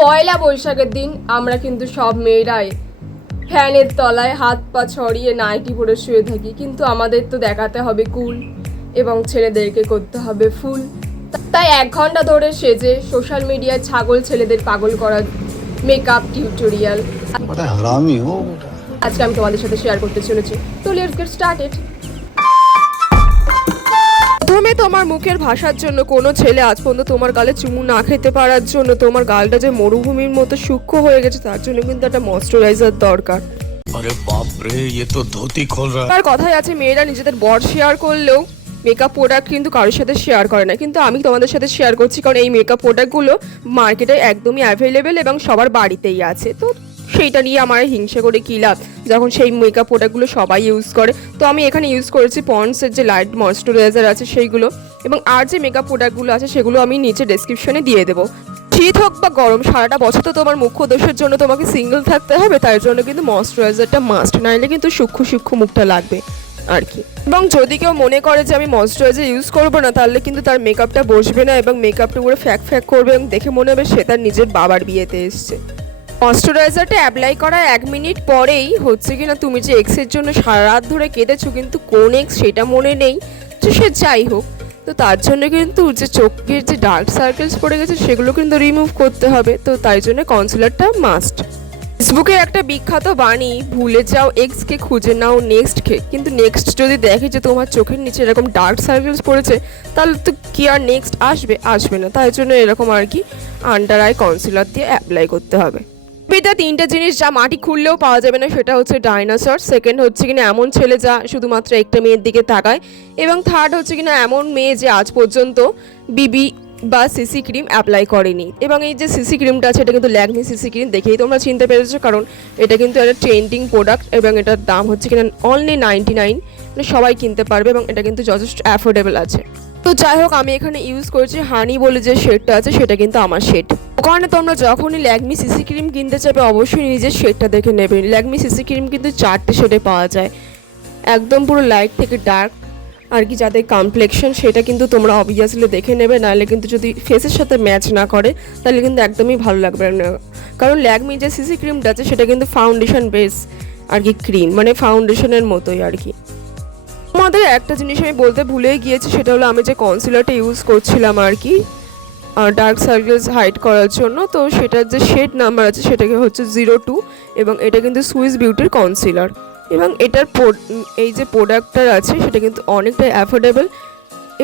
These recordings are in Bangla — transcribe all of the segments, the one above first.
পয়লা বৈশাখের দিন আমরা কিন্তু সব মেয়েরাই ফ্যানের তলায় হাত পা ছড়িয়ে নাইটি পরে শুয়ে থাকি, কিন্তু আমাদের তো দেখাতে হবে কুল এবং ছেলেদেরকে করতে হবে ফুল। তাই 1 ঘন্টা ধরে সেজে সোশ্যাল মিডিয়ায় ছাগল ছেলেদের পাগল করার মেকআপ টিউটোরিয়াল আজকে আমি তোমাদের সাথে শেয়ার করতে চলেছি। তো লেটস গেট স্টার্টেড। প্রথমে তোমার মুখের ভাষার জন্য কোনো ছেলে আজ পর্যন্ত তোমার গালে চুমু না খেতে পারার জন্য, তোমার গালটা যে মরুভূমির মতো সূক্ষ্ম হয়ে গেছে তার জন্য কিন্তু একটা ময়েশ্চারাইজার দরকার। আরে বাপ রে, ये तो धोती खोल रहा है। তার কথাই আছে মেয়েরা নিজেদের বর শেয়ার করলেও মেকআপ প্রোডাক্ট কিন্তু কারোর সাথে শেয়ার করে না, কিন্তু আমি তোমাদের সাথে শেয়ার করছি কারণ এই মেকআপ প্রোডাক্টগুলো মার্কেটে একদমই অ্যাভেলেবেল এবং সবার বাড়িতেই আছে। তো সেইটা নিয়ে আমার হিংসা করে কী লাভ যখন সেই মেকআপ প্রোডাক্টগুলো সবাই ইউজ করে। তো আমি এখানে ইউজ করেছি পন্ডসের যে লাইট ময়েশ্চারাইজার আছে সেইগুলো, এবং আর যে মেকআপ প্রোডাক্টগুলো আছে সেগুলো আমি নিচে ডেসক্রিপশনে দিয়ে দেবো। শীত হোক বা গরম, সারাটা বছর তো তোমার মুখ্য দোষের জন্য তোমাকে সিঙ্গেল থাকতে হবে, তাই জন্য কিন্তু ময়েশ্চারাইজারটা মাস্ট, নাইলে কিন্তু সূক্ষ্ম সূক্ষ্ম মুখটা লাগবে আর কি। এবং যদি কেউ মনে করে যে আমি ময়েশ্চারাইজার ইউজ করবো না, তাহলে কিন্তু তার মেকআপটা বসবে না এবং মেকআপটা পুরো ফ্যাক ফ্যাক করবে এবং দেখে মনে হবে সে তার নিজের বাবার বিয়েতে এসছে। ময়েশ্চারাইজারটা অ্যাপ্লাই করার 1 মিনিট পরেই হচ্ছে কিনা তুমি যে এক্সের জন্য সারা রাত ধরে কেঁদেছো, কিন্তু কোন এক্স সেটা মনে নেই, তো সে যাই হোক, তো তার জন্য কিন্তু যে চোখের যে ডার্ক সার্কেলস পড়ে গেছে সেগুলো কিন্তু রিমুভ করতে হবে। তো তাই জন্য কনসিলারটা মাস্ট। ফেসবুকে একটা বিখ্যাত বাণী, ভুলে যাও এক্সকে খুঁজে নাও নেক্সটকে, কিন্তু নেক্সট যদি দেখে যে তোমার চোখের নিচে এরকম ডার্ক সার্কেলস পড়েছে তাহলে তো কি আর নেক্সট আসবে না। তাই জন্য এরকম আর কি আন্ডার আই কনসিলার দিয়ে অ্যাপ্লাই করতে হবে। এটা 3টে জিনিস যা মাটি খুললেও পাওয়া যাবে না, সেটা হচ্ছে ডাইনোসর, সেকেন্ড হচ্ছে কিনা এমন ছেলে যা শুধুমাত্র একটা মেয়ের দিকে তাকায়, এবং থার্ড হচ্ছে কিনা এমন মেয়ে যে আজ পর্যন্ত বিবি বা সিসি ক্রিম অ্যাপ্লাই করেনি। এবং এই যে সিসি ক্রিমটা আছে এটা কিন্তু ল্যাকমি সিসি ক্রিম, দেখেই তোমরা চিনতে পেরেছো কারণ এটা কিন্তু একটা ট্রেন্ডিং প্রোডাক্ট এবং এটার দাম হচ্ছে কিনা অনলি 99, মানে সবাই কিনতে পারবে এবং এটা কিন্তু যথেষ্ট অ্যাফোর্ডেবল আছে। তো যাই হোক, আমি এখানে ইউজ করেছি হানি বলে যে শেডটা আছে, সেটা কিন্তু আমার শেড। ওখানে তোমরা যখনই ল্যাকমি সিসি ক্রিম কিনতে চাইবে অবশ্যই নিজের শেডটা দেখে নেবে। ল্যাকমি সিসি ক্রিম কিন্তু 4টে শেডে পাওয়া যায়, একদম পুরো লাইট থেকে ডার্ক আর কি, যাদের কমপ্লেক্সন সেটা কিন্তু তোমরা অবভিয়াসলি দেখে নেবে, নাহলে কিন্তু যদি ফেসের সাথে ম্যাচ না করে তাহলে কিন্তু একদমই ভালো লাগবে না। কারণ ল্যাকমি যে সিসি ক্রিমটা আছে সেটা কিন্তু ফাউন্ডেশন বেস আর কি ক্রিম, মানে ফাউন্ডেশনের মতোই আর কি। আমাদের একটা জিনিস আমি বলতে ভুলেই গিয়েছি, সেটা হলো আমি যে কনসিলারটা ইউজ করছিলাম আর কি ডার্ক সার্কেলস হাইড করার জন্য, তো সেটার যে শেড নাম্বার আছে সেটাকে হচ্ছে 02, এবং এটা কিন্তু সুইস বিউটির কনসিলার, এবং এটার এই যে প্রোডাক্টটা আছে সেটা কিন্তু অনেকটাই অ্যাফোর্ডেবল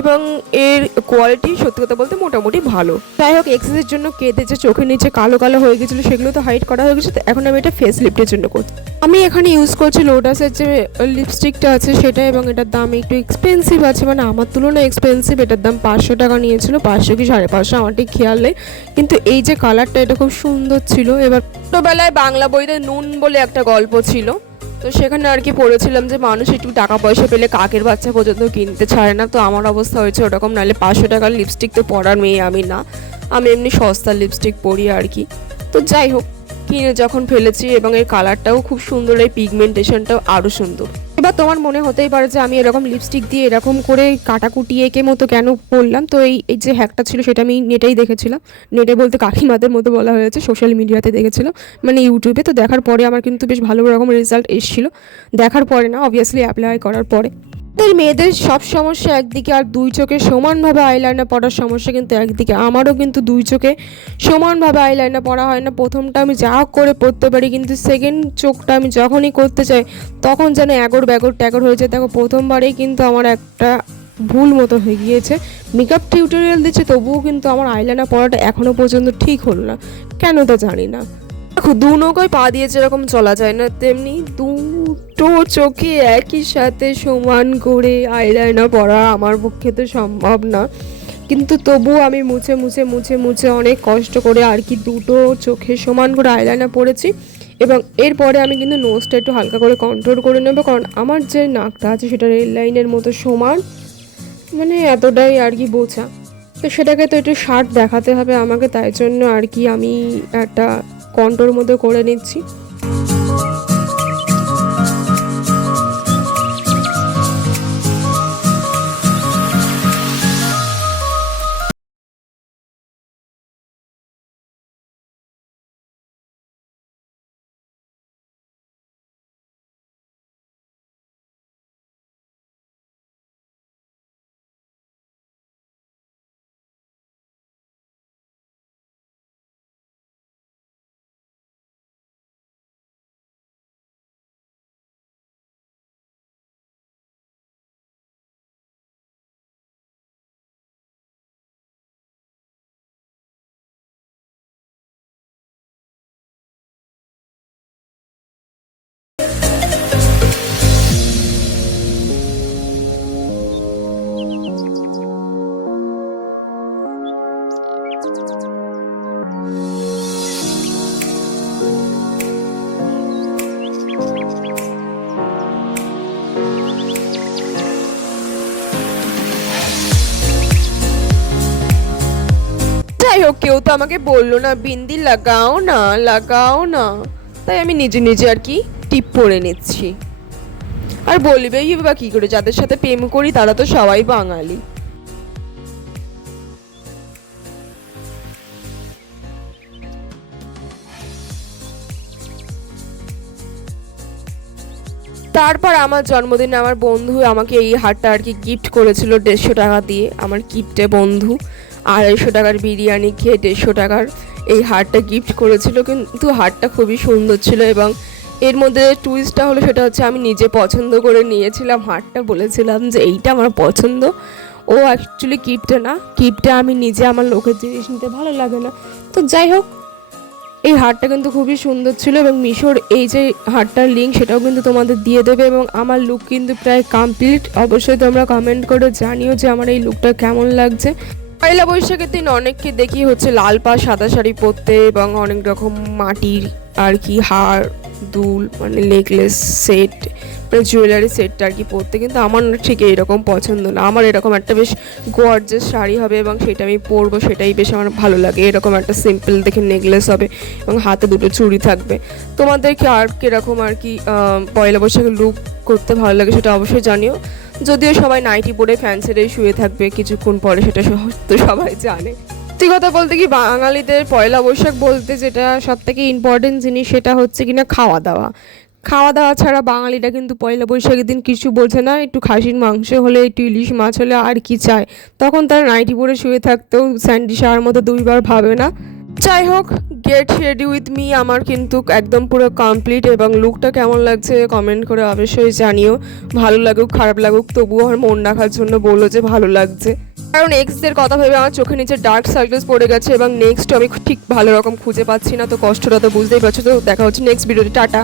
এবং এর কোয়ালিটি সত্যি কথা বলতে মোটামুটি ভালো। যাই হোক, এক্সেসের জন্য কেঁদে যে চোখের নিচে কালো কালো হয়ে গেছিলো সেগুলো তো হাইড করা হয়ে গেছে, তো এখন আমি এটা ফেস লিফটের জন্য করছি। আমি এখানে ইউজ করছি লোটাসের যে লিপস্টিকটা আছে সেটা, এবং এটার দাম একটু এক্সপেন্সিভ আছে, মানে আমার তুলনায় এক্সপেন্সিভ। এটার দাম 500 টাকা নিয়েছিল, 500 কি 550 আমার ঠিক খেয়াল নেই, কিন্তু এই যে কালারটা এটা খুব সুন্দর ছিল। এবার ছোটোবেলায় বাংলা বইতে নুন বলে একটা গল্প ছিল, তো সেখানে আর কি পড়েছিলাম যে মানুষ একটু টাকা পয়সা পেলে কাকের বাচ্চা পর্যন্ত কিনতে ছাড়ে না, তো আমার অবস্থা হয়েছে ওরকম। নাহলে 500 টাকার লিপস্টিক তো পরার মেয়ে আমি না, আমি এমনি সস্তার লিপস্টিক পরি আর কি। তো যাই হোক, কিনে যখন ফেলেছি এবং এর কালারটাও খুব সুন্দর, এই পিগমেন্টেশনটাও আরও সুন্দর। এবার তোমার মনে হতেই পারে যে আমি এরকম লিপস্টিক দিয়ে এরকম করে কাটাকুটি এঁকে মতো কেন পরলাম। তো এই যে হ্যাকটা ছিল সেটা আমি নেটেই দেখেছিলাম, নেটে বলতে কাকিমাদের মতো বলা হয়েছে, সোশ্যাল মিডিয়াতে দেখেছিলাম, মানে ইউটিউবে। তো দেখার পরে আমার কিন্তু বেশ ভালো রকম রেজাল্ট এসেছিলো, দেখার পরে না অবভিয়াসলি অ্যাপ্লাই করার পরে। মেয়েদের সব সমস্যা একদিকে, আর 2 চোখে সমানভাবে আইলাইনার পরার সমস্যা কিন্তু একদিকে। আমারও কিন্তু 2 চোখে সমানভাবে আইলাইনার পরা হয় না। প্রথমটা আমি যা করে পরতে পারি, কিন্তু সেকেন্ড চোখটা আমি যখনই করতে চাই তখন যেন এগর ব্যাগর ট্যাগর হয়ে যায়। দেখো, প্রথমবারেই কিন্তু আমার একটা ভুল মতো হয়ে গিয়েছে। মেকআপ টিউটোরিয়াল দিচ্ছে তবুও কিন্তু আমার আইলাইনার পরাটা এখনও পর্যন্ত ঠিক হলো না, কেন তা জানি না। দেখো, 2 নৌকায় পা দিয়ে যেরকম চলা যায় না, তেমনি 2টো চোখে একই সাথে সমান করে আইলাইনার পরা আমার পক্ষে তো সম্ভব না, কিন্তু তবুও আমি মুছে মুছে মুছে মুছে অনেক কষ্ট করে আর কি 2টো চোখে সমান করে আইলাইনার পরেছি। এবং এরপরে আমি কিন্তু নোজটা একটু হালকা করে কন্ট্রোল করে নেব, কারণ আমার যে নাকটা আছে সেটা রেল লাইনের মতো সমান, মানে এতটাই আর কি বোঝা, তো সেটাকে তো একটু শার্প দেখাতে হবে আমাকে, তাই জন্য আর কি আমি একটা কন্ট্রোর মধ্যে করে নিচ্ছি। কেউ তো আমাকে বললো না বিন্দি লাগাও না লাগাও না, তাই আমি নিজে নিজে আর কি টিপ পরে নিচ্ছি। আর বলবেই বা কি করে, যাদের সাথে প্রেম করি তারা তো সবাই বাঙালি। তারপর আমার জন্মদিনে আমার বন্ধু আমাকে এই হারটা আর কি গিফট করেছিল 150 টাকা দিয়ে। আমার কিপ্টে বন্ধু 250 টাকার বিরিয়ানি খেয়ে 150 টাকার এই হারটা গিফট করেছিল। কিন্তু হারটা খুবই সুন্দর ছিল এবং এর মধ্যে টুইস্টটা হলো সেটা হচ্ছে আমি নিজে পছন্দ করে নিয়েছিলাম হারটা, বলেছিলাম যে এইটা আমার পছন্দ। ও অ্যাকচুয়ালি কিপ্টে না, কিপ্টে আমি নিজে, আমার লোকের জিনিস নিতে ভালো লাগে না। তো যাই হোক, এই হারটা কিন্তু খুবই সুন্দর ছিল এবং মিশোর এই যে হারটার লিঙ্ক সেটাও কিন্তু তোমাদের দিয়ে দেবে। এবং আমার লুক কিন্তু প্রায় কমপ্লিট। অবশ্যই তোমরা কমেন্ট করে জানিও যে আমার এই লুকটা কেমন লাগছে। পয়লা বৈশাখের দিন অনেককে দেখি হচ্ছে লাল পা সাদা শাড়ি পরতে এবং অনেক রকম মাটির আর কি হার দুল মানে নেকলেস সেট মানে জুয়েলারি সেটটা আর কি পরতে, কিন্তু আমার না ঠিক এইরকম পছন্দ না। আমার এরকম একটা বেশ গর্জিয়াস শাড়ি হবে এবং সেটা আমি পরবো, সেটাই বেশ আমার ভালো লাগে। এরকম একটা সিম্পল দেখে নেকলেস হবে এবং হাতে দুটো চুড়ি থাকবে। তোমাদেরকে আর কীরকম আর কি পয়লা বৈশাখের লুক করতে ভালো লাগে সেটা অবশ্যই জানিও। যদিও সবাই নাইটি পরে ফ্যান ছেড়ে শুয়ে থাকবে কিছুক্ষণ পরে, সেটা তো সবাই জানে। সত্যি কথা বলতে কি, বাঙালিদের পয়লা বৈশাখ বলতে যেটা সব থেকে ইম্পর্টেন্ট জিনিস সেটা হচ্ছে কিনা খাওয়া দাওয়া। খাওয়া দাওয়া ছাড়া বাঙালিরা কিন্তু পয়লা বৈশাখের দিন কিছু বোঝে না। একটু খাসির মাংস হলে, একটু ইলিশ মাছ হলে আর কি চায়, তখন তারা নাইটি পরে শুয়ে থাকতেও স্যান্ডি শাওয়ার মতো দুইবার ভাবে না। যাই হোক, গেট রেডি উইথ মি আমার কিন্তু একদম পুরো কমপ্লিট এবং লুকটা কেমন লাগছে কমেন্ট করে অবশ্যই জানিও। ভালো লাগুক খারাপ লাগুক তবুও আমার মন রাখার জন্য বললো যে ভালো লাগছে। কারণ এক্সদের কথা ভেবে আমার চোখে নিচে ডার্ক সার্কেলস পড়ে গেছে এবং নেক্সট আমি ঠিক ভালো রকম খুঁজে পাচ্ছি না। তো কষ্টটা তো বুঝতেই পারছো। তো দেখা হচ্ছে নেক্সট ভিডিওতে। টাটা।